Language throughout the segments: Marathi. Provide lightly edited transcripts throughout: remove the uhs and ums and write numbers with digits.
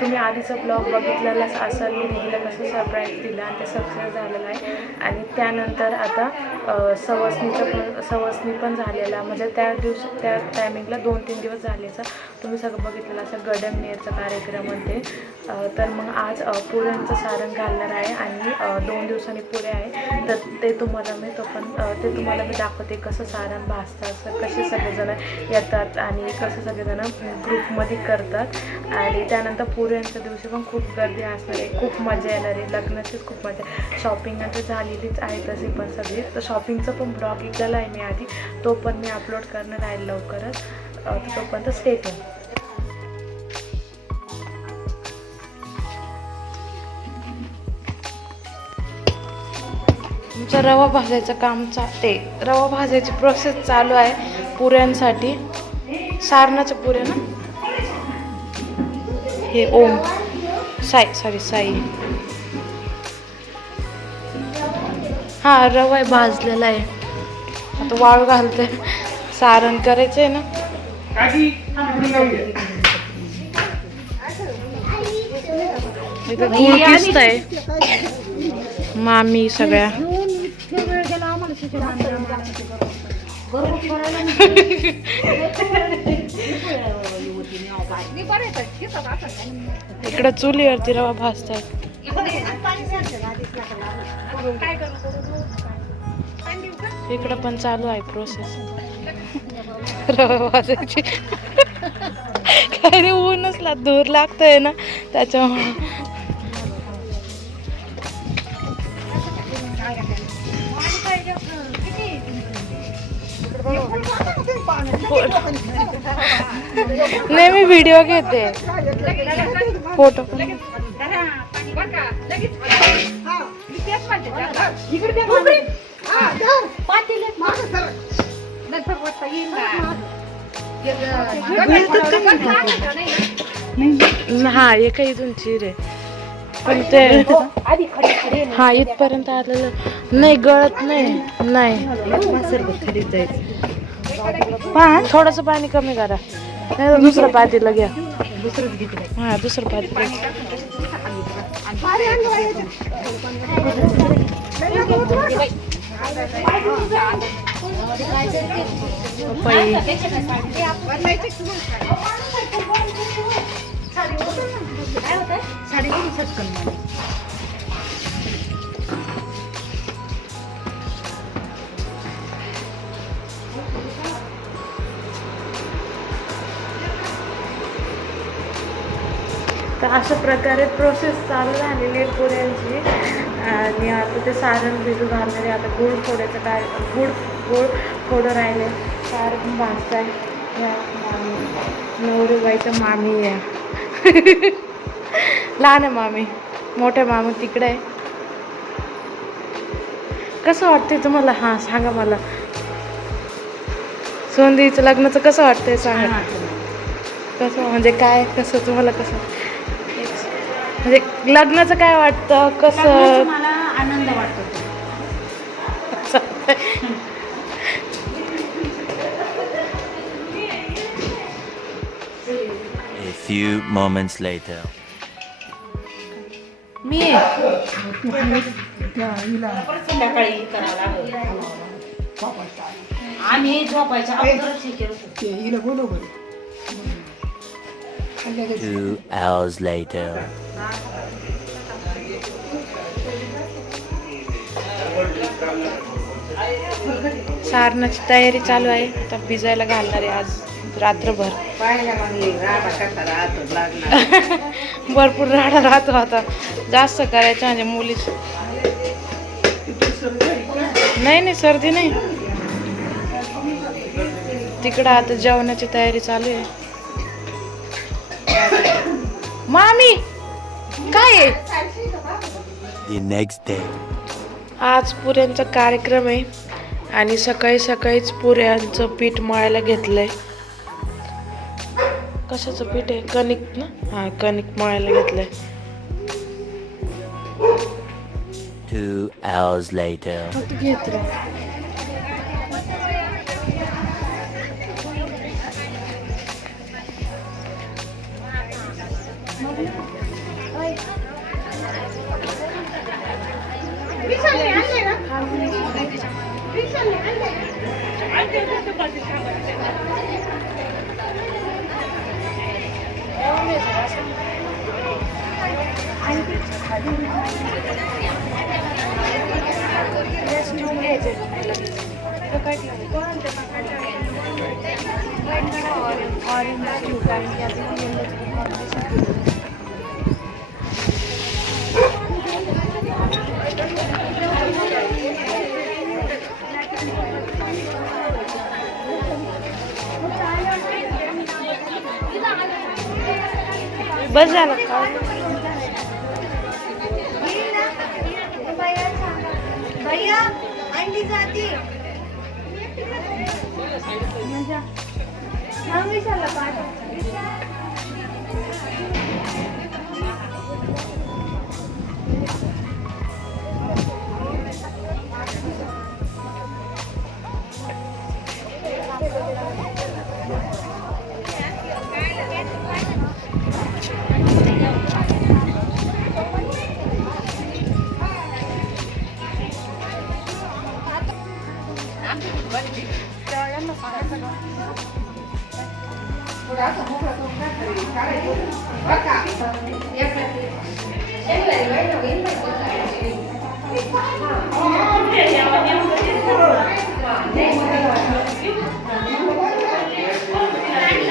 तुम्ही आधीचा ब्लॉग बघितलेलाच असेल, मी दीदीला कसं सरप्राईज दिलं आणि ते सक्सेस झालेलं आहे. आणि त्यानंतर आता सवसनी पण झालेला, म्हणजे त्या दिवशी त्या टायमिंगला 2-3 दिवस झालेचा तुम्ही सगळं बघितलेलं असं गडमनेरचा कार्यक्रम म्हणते. तर मग आज पुऱ्यांचं सारण घालणार आहे आणि 2 दिवसांनी पुरे आहे. तर ते तुम्हाला मी दाखवते कसं सारण भाजतात, कसे सगळेजण येतात आणि कसं सगळेजण ग्रुपमध्ये करतात. आणि त्यानंतर पुऱ्यांच्या दिवशी पण खूप गर्दी असणार आहे, खूप मजा येणार आहे, लग्नाचीच खूप मजा. शॉपिंग आता झालेलीच आहे तशी पण सगळी, तर शॉपिंगचं पण ब्लॉग केला आहे मी आधी, तो पण मी अपलोड करणार आहे लवकरच. तोपर्यंत स्टे ट्यून. तुमचं रवा भाजायचं काम रवा भाजायची प्रोसेस चालू आहे पुऱ्यांसाठी. सारणाचं पुऱ्या ना, हे साई हा रवा आहे भाजलेला आहे. आता वाळू घालते, सारण करायचं आहे ना. इथं गुळ किसतंय मामी सगळ्या. इकडं चुलीवरती रवा भाजतात. इकडं पण चालू आहे प्रोसेस रवा भाजायची. काय रे, ऊनच धूर लागतंय ना त्याच्यामुळे. नाही, मी व्हिडिओ घेते, फोटो पण. हा एका इथून चिर आहे पण ते हा इथपर्यंत आलेलं नाही, गळत नाही. थोडंसं पाणी कमी करा, नाही तर दुसरं पातेलं घ्या. हा दुसरं पातेलं. तर अशा प्रकारे प्रोसेस चालू झालेली आहे पुऱ्यांची. आणि आता ते सारण भिजू घालणारे. आता गुळ फोडायचं काय, गुळ फोडं राहिले. सारण भाजताय या मामी, नवरीबाईच्या मामी आहे. लहान आहे मामी, मोठ्या मामी तिकडे आहे. कसं वाटतंय तुम्हाला? हां सांगा मला, सोनदीचं लग्नाचं कसं वाटतंय सांगा. कसं म्हणजे काय, कसं तुम्हाला कसं म्हणजे लग्नाचं काय वाटतं, कसं? मला आनंद वाटतो. A few moments later. मी संध्याकाळी करायला आम्ही झोपायच्या अगोदरच हे केलं होतं. 2 hours later. सारणाची तयारी चालू आहे. आता भिजायला घालणार आहे आज रात्रभर. भरपूर राडा राहतो आता, जास्त करायचं म्हणजे मुली. नाही सर्दी नाही. तिकडं आता जेवणाची तयारी चालू आहे. मामी काय आहे? The next day. आज पुऱ्यांचा कार्यक्रम आहे आणि सकाळीच पुऱ्यांचं पीठ मळायला घेतलंय. कशाचं पीठ आहे? कणिक ना, हा कणिक मळायला घेतलंय. 2 hours later. घेत रे. बस झालं का? भैया अंडी जाती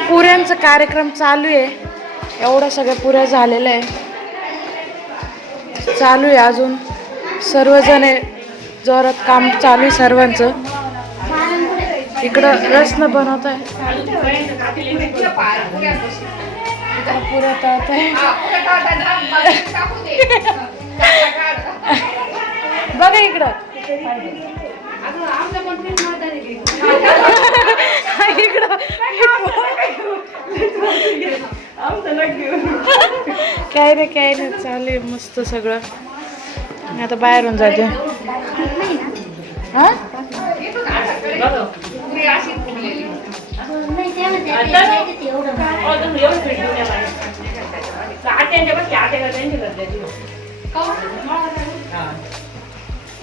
पुऱ्यांचा कार्यक्रम चालू आहे. एवढं सगळं पुऱ्या झालेलं आहे. चालू आहे अजून. सर्वजण जोरात काम चालू आहे सर्वांचं. इकडं रसनं बनवत आहे. पुऱ्या तळत आहे. बघा इकडं. काय रे काय नाही चालू आहे मस्त सगळं. मी आता बाहेरून जाते. हा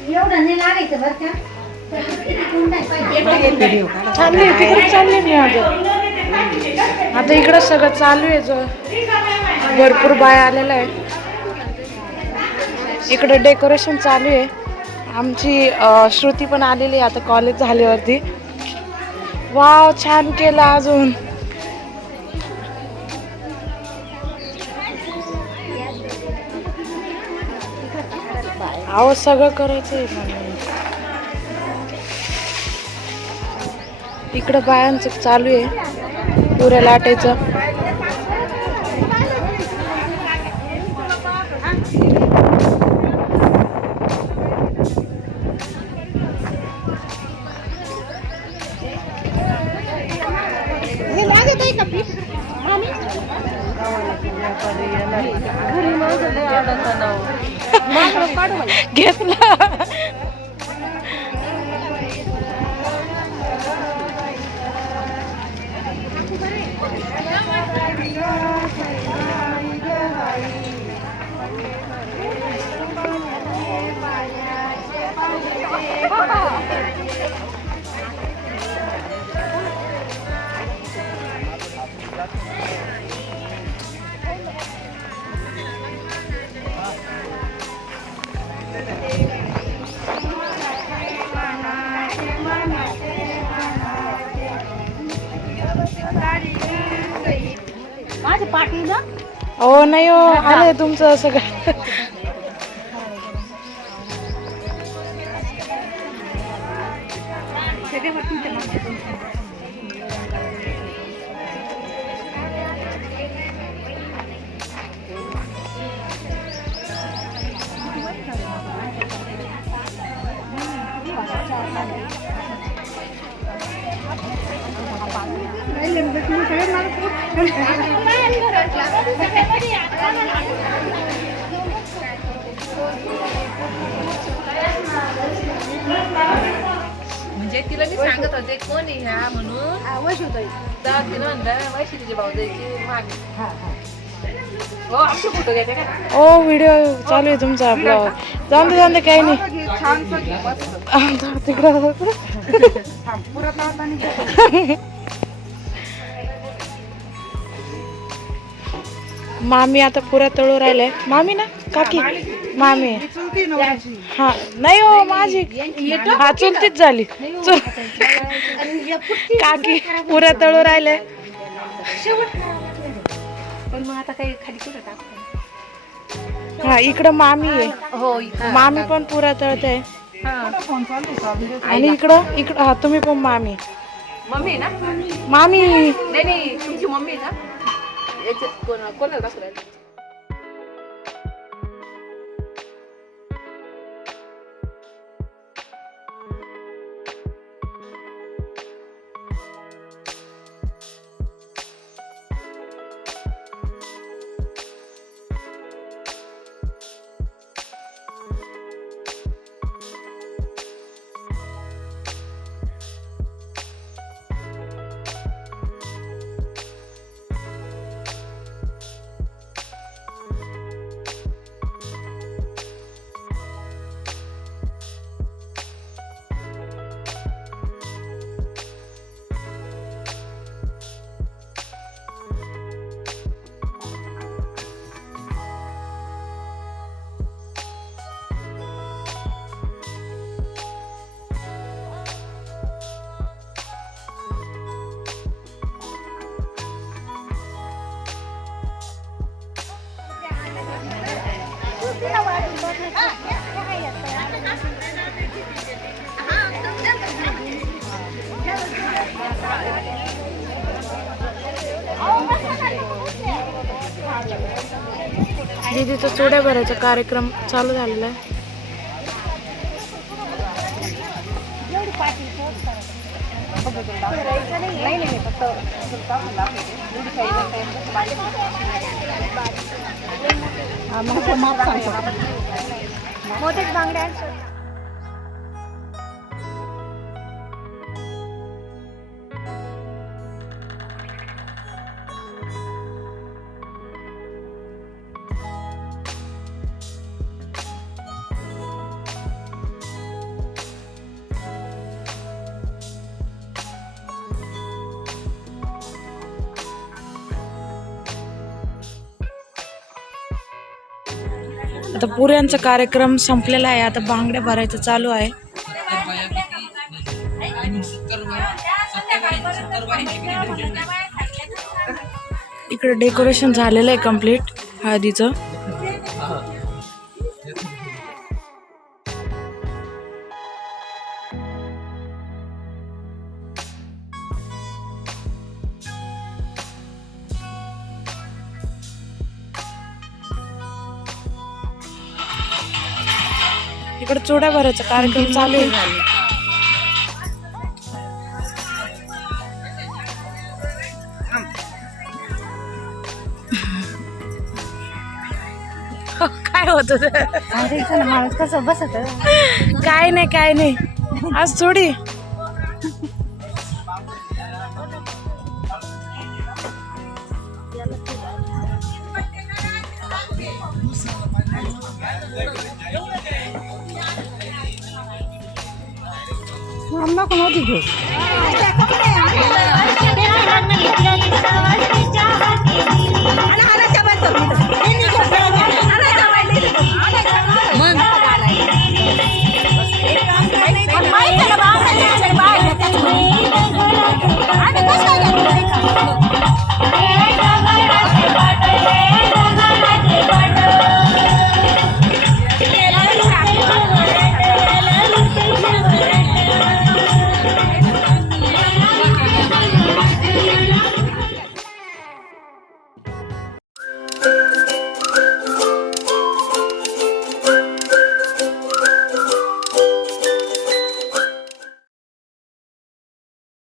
एवढं नाही लागायचं बरं का चालली तिकडे चालली मी आता इकडं सगळं चालू आहे. भरपूर बाय आलेला आहे. इकडं डेकोरेशन चालू आहे. आमची श्रुती पण आलेली आहे आता कॉलेज झाल्यावरती. वाव छान केलं अजून. आवाज सगळं करायचंय. इकडं बायांचं चालू आहे पुऱ्या लाटायचं. घेतला. माझं पाठी ना हो नाही हो आलंय तुमचं सगळं. म्हणजे तिला मी सांगत होते कोण आहे ह्या म्हणून वैशुताई तर तिला म्हणलं वैशी तुझ्या भाऊजाईची मागे हो आमचे फोटो घ्यायचे का ओ व्हिडिओ चालू आहे तुमचा. आपला जाऊन दे काही नाही. छान तिकडं मामी आता पुऱ्या तळू राहिले. मामी ना काकी मामी हा नाही हो माझी हा चुलतीच झाली. काकी पुऱ्या तळू राहिले. पण मग आता काही खाली कुठं टाकतो. हा इकडं मामी आहे. हो मामी पण पुऱ्या तळते. आणि इकडं इकडं हा तुम्ही पण मामी मम्मी ना मामी नाही तुमची मम्मी ना याच्यात कोणाला दाखवलं. दीदीचा चुड्या भरायचा कार्यक्रम चालू झालेला आहे. मोठेच बांगड्या आता पुऱ्यांचा कार्यक्रम संपलेला आहे. आता बांगड्या भरायचं चालू आहे. इकडे डेकोरेशन झालेलं आहे कम्प्लीट हळदीचं. इकडे चुड्या भरायचा कार्यक्रम चालू आहे. काय होत माणूस कसं बसत. काय नाही काय नाही आज थोडी नको नव्हती घेऊ.